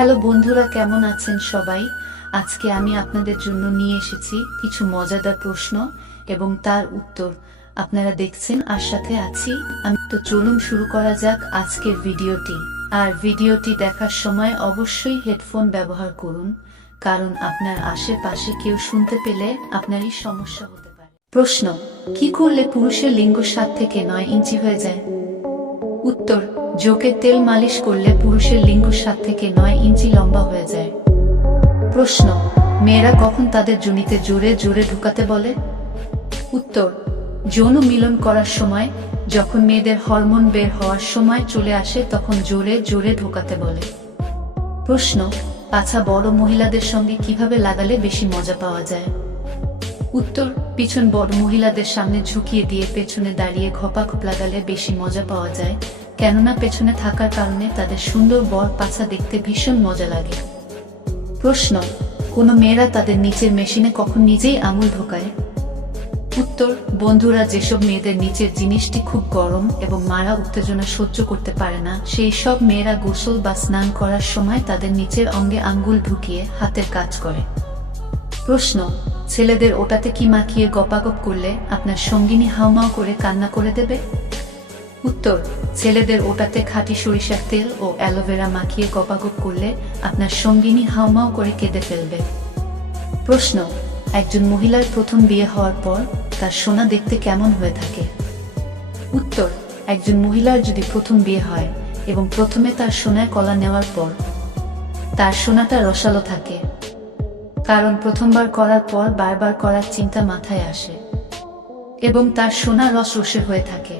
Hello বন্ধুরা, কেমন আছেন সবাই? আজকে আমি আপনাদের জন্য নিয়ে এসেছি কিছু মজাদার প্রশ্ন এবং তার উত্তর। আপনারা দেখছেন আর সাথে আছি আমি। তো চলুন শুরু করা যাক আজকের ভিডিওটি। আর ভিডিওটি দেখার সময় অবশ্যই হেডফোন ব্যবহার করুন, কারণ আপনার আশেপাশে কেউ শুনতে পেলে আপনারই সমস্যা হতে পারে। প্রশ্ন: কি করলে পুরুষের লিঙ্গ 7 থেকে 9 ইঞ্চি হয়ে যায়? উত্তর: জোকে তেল মালিশ করলে পুরুষের লিঙ্গ 7 থেকে 9 ইঞ্চি লম্বা হয়ে যায়। প্রশ্ন: মেয়েরা কখন তাদের যোনিতে জোরে জোরে ঢুকাতে বলে? উত্তর: যৌন মিলন করার সময়, যখন মেয়েদের হরমোন বের হওয়ার সময় চলে আসে তখন জোরে জোরে ঢোকাতে বলে। প্রশ্ন: পাছা বড় মহিলাদের সঙ্গে কিভাবে লাগালে বেশি মজা পাওয়া যায়? উত্তর: পিছন বড় মহিলাদের সামনে ঝুঁকিয়ে দিয়ে পেছনে দাঁড়িয়ে ঘপাঘপ লাগালে বেশি মজা পাওয়া যায়, কেননা পেছনে থাকার কারণে তাদের সুন্দর বড় পাছা দেখতে ভীষণ মজা লাগে। প্রশ্ন: কোনো মেয়েরা তাদের নিচের মেশিনে কখন নিজেই আঙুল ঢোকায়? উত্তর: বন্ধুরা, যেসব মেয়েদের নিচের জিনিসটি খুব গরম এবং মারা উত্তেজনা সহ্য করতে পারে না, সেই সব মেয়েরা গোসল বা স্নান করার সময় তাদের নিচের অঙ্গে আঙ্গুল ঢুকিয়ে হাতের কাজ করে। প্রশ্ন: ছেলেদের ওটাতে কি মাখিয়ে গপাগপ করলে আপনার সঙ্গিনী হাউমাউ করে কান্না করে দেবে? উত্তর: ছেলেদের ওটাতে খাঁটি সরিষার তেল ও অ্যালোভেরা মাখিয়ে গপাগপ করলে আপনার সঙ্গিনী হাউমাউ করে কেঁদে ফেলবে। প্রশ্ন: একজন মহিলার প্রথম বিয়ে হওয়ার পর তার সোনা দেখতে কেমন হয়ে থাকে? উত্তর: একজন মহিলার যদি প্রথম বিয়ে হয় এবং প্রথমে তার সোনায় কলা নেওয়ার পর তার সোনাটা রসালো থাকে, কারণ প্রথমবার করার পর বারবার করার চিন্তা মাথায় আসে এবং তার সোনা রস রসে হয়ে থাকে।